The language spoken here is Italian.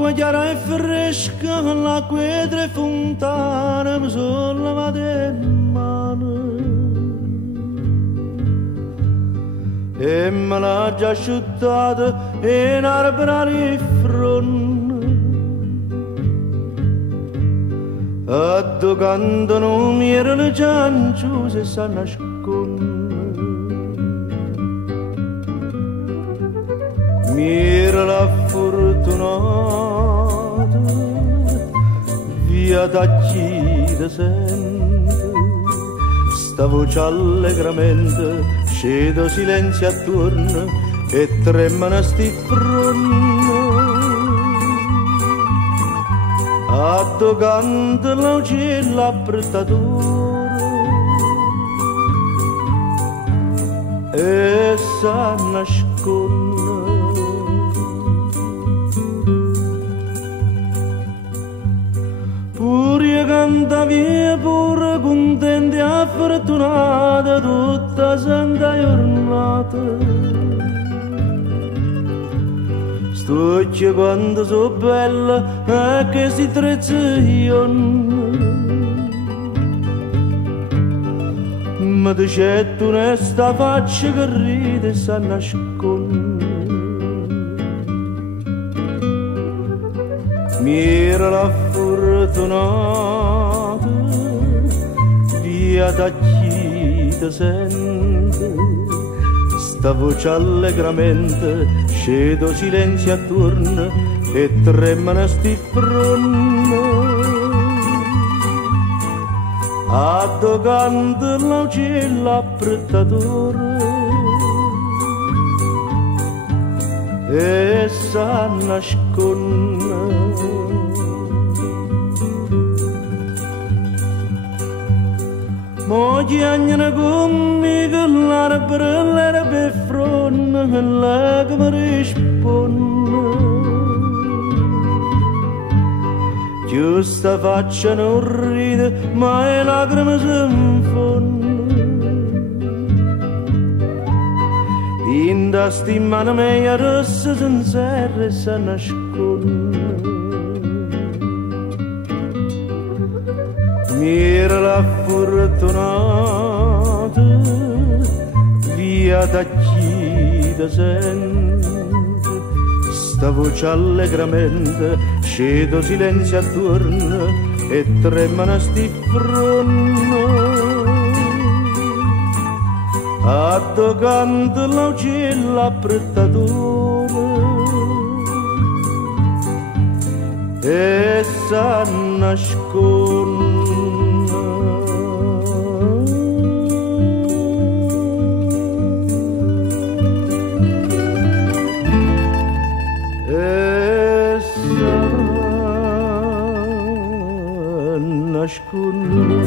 Acqua chiara e fresca, l'acqua e tre fontane mi sono lavate in mano e me l'ha già asciuttata in arbra di fronte. A dove cantano miele le cianciuse si nasconde. Mira la fortunata via da chi te sente, sta voce allegramente scedo silenzio attorno e tremano sti fronni. A dove canta l'uccello apprettatore e sa nasconde. Pure canta via, pure contenti e fortunata tutta santa giornata. Stocchia quando so bella e che si trezza io. Ma ti c'è tu nesta faccia che ride e sa nasconde. Mira la fortunata via da chi te sente, sta voce allegramente scedo silenzio attorno e tremano sti fronni. A dove canta l'uccello apprettatore e sa nasconde. Mo chiagnano come che l'erbe e fronte e lei che mi risponde. Giusta faccia non ride ma le lacrime si infonde. In da sti mano mia rossa sincera e si nasconde. Mira la fortunata via da chi te sente, sta voce allegramente scedo silenzio attorno e tremano sti fronni. A dove canta l'uccello apprettatore e sa nasconde. Nasconde.